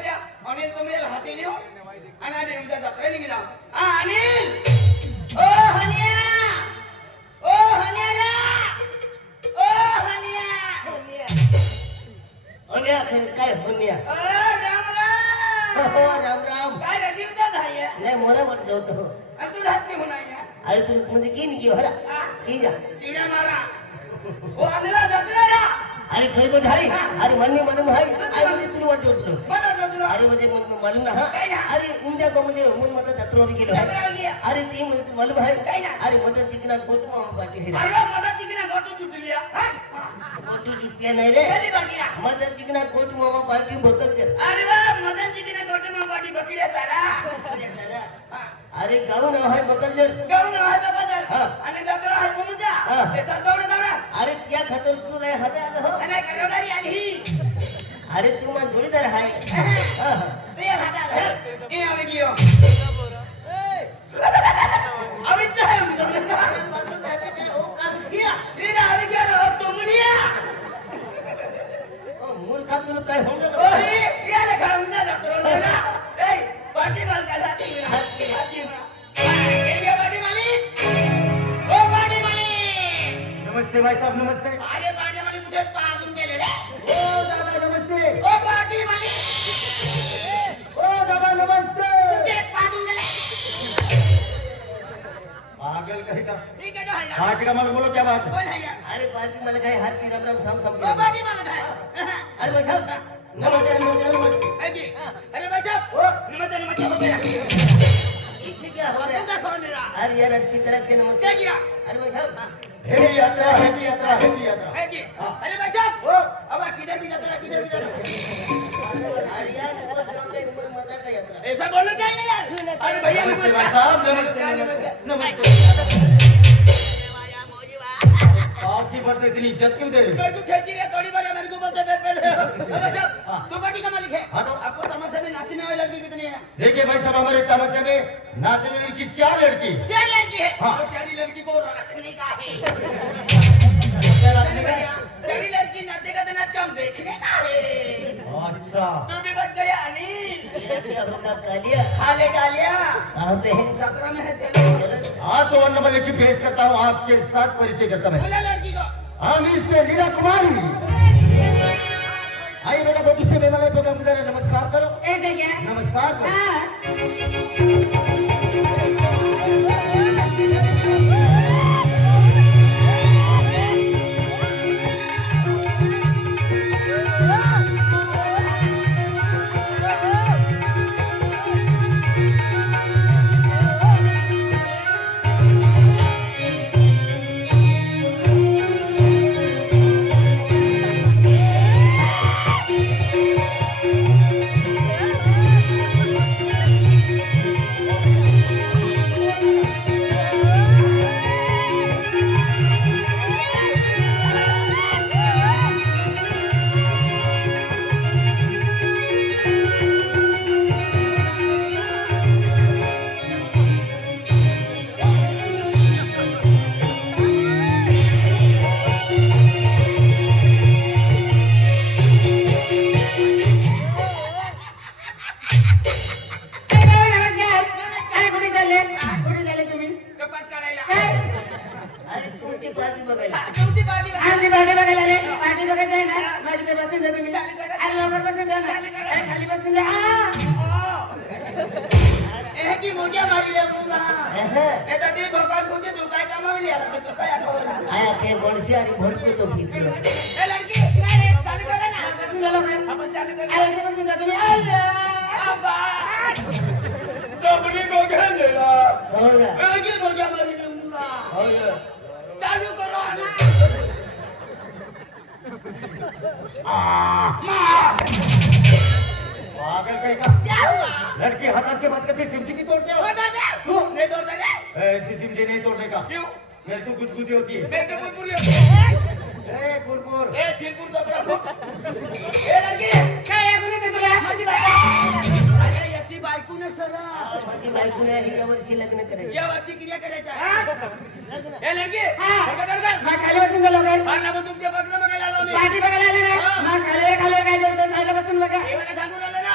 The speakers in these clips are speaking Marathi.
द्या अनिल तुम्ही हाती नेऊ आणि आधी तुमच्या जत्रा निघी जाऊ अनिल ओ हनिया ओ हनिया ओ हनिया हनिया काय हनिया राम राम हो राम राम काय रजीवता झाली नाही मोरा वर जातो आणि तू राहते होणार अरे तू म्हणजे की नाही हरा की जा चिड्या मारा ओ अनिला जत्रेला अरे खरी गोष्ट आहे अरे म्हणणे मालूम आहे अरे म्हणजे तुला वाटत होतं अरे म्हणजे मालूम ना अरे तुमच्या गावामध्ये मन मत जत्रा वगैरे केलं अरे ते मालूम आहे अरे मत चिकना कोट पार्टी है अरे मत चिकना कोट सुटली कोट चिकना नाही रे मत चिकना कोट मामा पार्टी बकल अरे वा मत चिकना कोट मामा पार्टी बकड्या तारा अरे गाव नाव आहे बकलजर गाव नाव आहे बकलजर आणि जत्रा आहे मुमुजा ते दौडा अरे त्या खातर तू काय हात आलं हो नाही करोगारी आली अरे तू माझा जोडीदार आहे ते हात आलं ए आवे गियो आवे जाय ओ काल किया रे आवे गियो तुमडिया ओ मूर्खा तुला काय होणार ओ हे याला खाऊन जा जत्रा ना ए पार्टी माल का जाती हाती ए पार्टी मालिक ओ पार्टी मालिक नमस्ते भाई साहब नमस्ते अरे पार्टी मालिक तुझे पागून गेले रे ओ दादा नमस्ते ओ पार्टी मालिक ओ दादा नमस्ते तुझे पागून गेले पागल कहीं का ठीक है ना पार्टी का मालूम बोलो क्या बात है कौन है यार अरे पार्टी मला काय हात की राम राम साम साम ओ पार्टी मालिक है अरे भाई साहब नमस्ते नमस्ते नमस्ते जी अरे भाई साहब नमस्ते नमस्ते हो गया इससे क्या हो गया अरे यार अच्छी तरह से नमस्ते क्या गिरा अरे भाई साहब हेडी यात्रा हेडी यात्रा हेडी यात्रा है जी अरे भाई साहब अब किधर भी जाता अरे यार वो जाओगे उमर मजा का यात्रा ऐसा बोलना चाहिए यार अरे भैया नमस्ते भाई साहब नमस्ते नमस्ते आपकी बढ़ते इतनी इज्जत क्यों दे रहे मेरे को खेची है थोड़ी बार मेरे को बोलते अरे साहब तू पार्टी का मालिक है हाँ तो आपको तमाशा में नाचने वाली लड़की कितनी है देखिए भाई साहब हमारे तमाशे में नाचने वाली की 4 लड़की चार लड़की है हाँ। और चारी लड़की को रखने का है क्या चारी लड़की नाचेगा तो नाच कम देखने का है अच्छा तू भी बच गया अनिल ये क्या होगा कालिया खा ले डालिया कहाँ पे है जत्रा में है चलो हाँ तो 1 नंबर लेके पेश करता हूँ आपके साथ परिचय करता मैं बोला लड़की को हम इससे लीला कुमारी आइए बेटा बहुत से मेहमान प्रोग्राम की तरह नमस्कार करो ऐसे क्या नमस्कार करो आया के गोडसे आणि भडको तो फिरतो चालू करो पागल कहीं का लड़की हाथ के बात करके चिमटी की तोड़ते हो क्यों नहीं तोड़ता रे ऐसी चिमटी नहीं तोड़ने का क्यों मेरे तो गुदगुदी होती है मैं तो बुलबुल होती है ए कुरकुर ए सिरपुर चपरा ए लड़की काय ऐकून येते तुला माझी बायको अरे याची बायको ने सरा माझी बायको ने या वर्षी लग्न करायचं या वर्षी क्रिया करायचं ए लड़की कर मैं खाली बसून गेलो काय खाली बसून तुमच्या बघणं बघायला आलो मी पार्टी बघायला आलो ना मग खाली काय जेवतो खायला बसून बघा हे मला सांगून आलं ना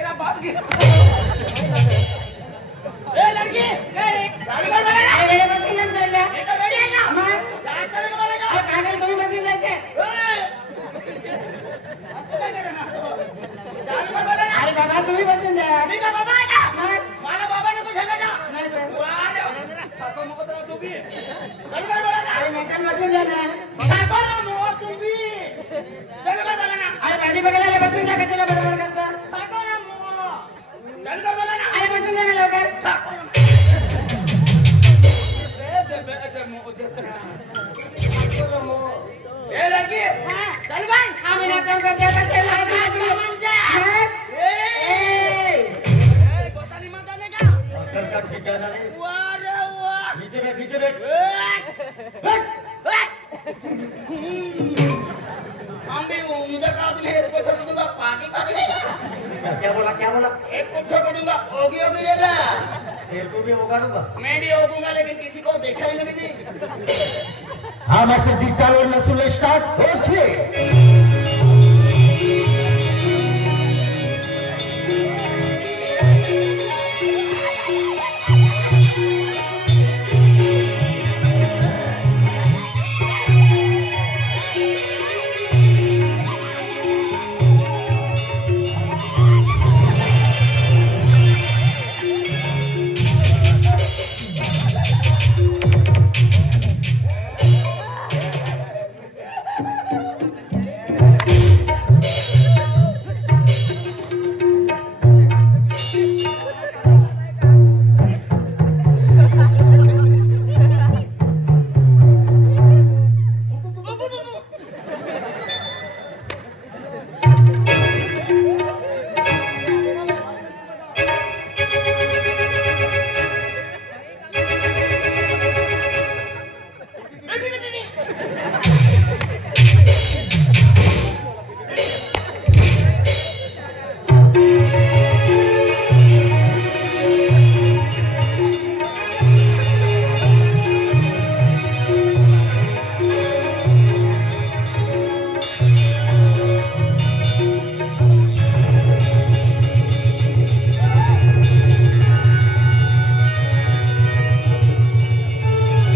तेरा बाप की ए लड़की चालू कर बोला ना अरे बसून नाही चालल्या. ये तो रेडी है ना मग? काय चालू कर बोला अरे कागद तुम्ही बसून जायचे. चालू कर बोला ना अरे बाबा तुम्ही बसून जा. मी का बाबा आहे का मग? मला बाबा नको ठेवायचा नाही तर. वारे काका मग तर तू बी चालू कर बोला ना अरे मॅडम बसून जा ना. काका ना मग तू बी चालू कर बोला ना अरे पाणी बघायला आले, बसून जा. कशाला बडबड करता? काका ना मग चालू कर बोला ना अरे बसून जा ना लवकर. ए लड़की चल गई आम्ही ना काम करते आता ते लाजू अच्छा नका. म्हणजे मग? ए ए! गोताली माता ने का चल का ठिकाणा नाही. वाह रे वाह नीचे बैठ. आंबे उधर का तुझे एक कोठा दूंगा पानी पानी क्या बोला एक कोठा को दूंगा ओगी ओगी ले ला तेरे को भी उगाड़ूंगा. मैं भी ओगूंगा लेकिन किसी को देखा ही नहीं हा मास्टर 3 4 वर नसून स्टार्ट. ओके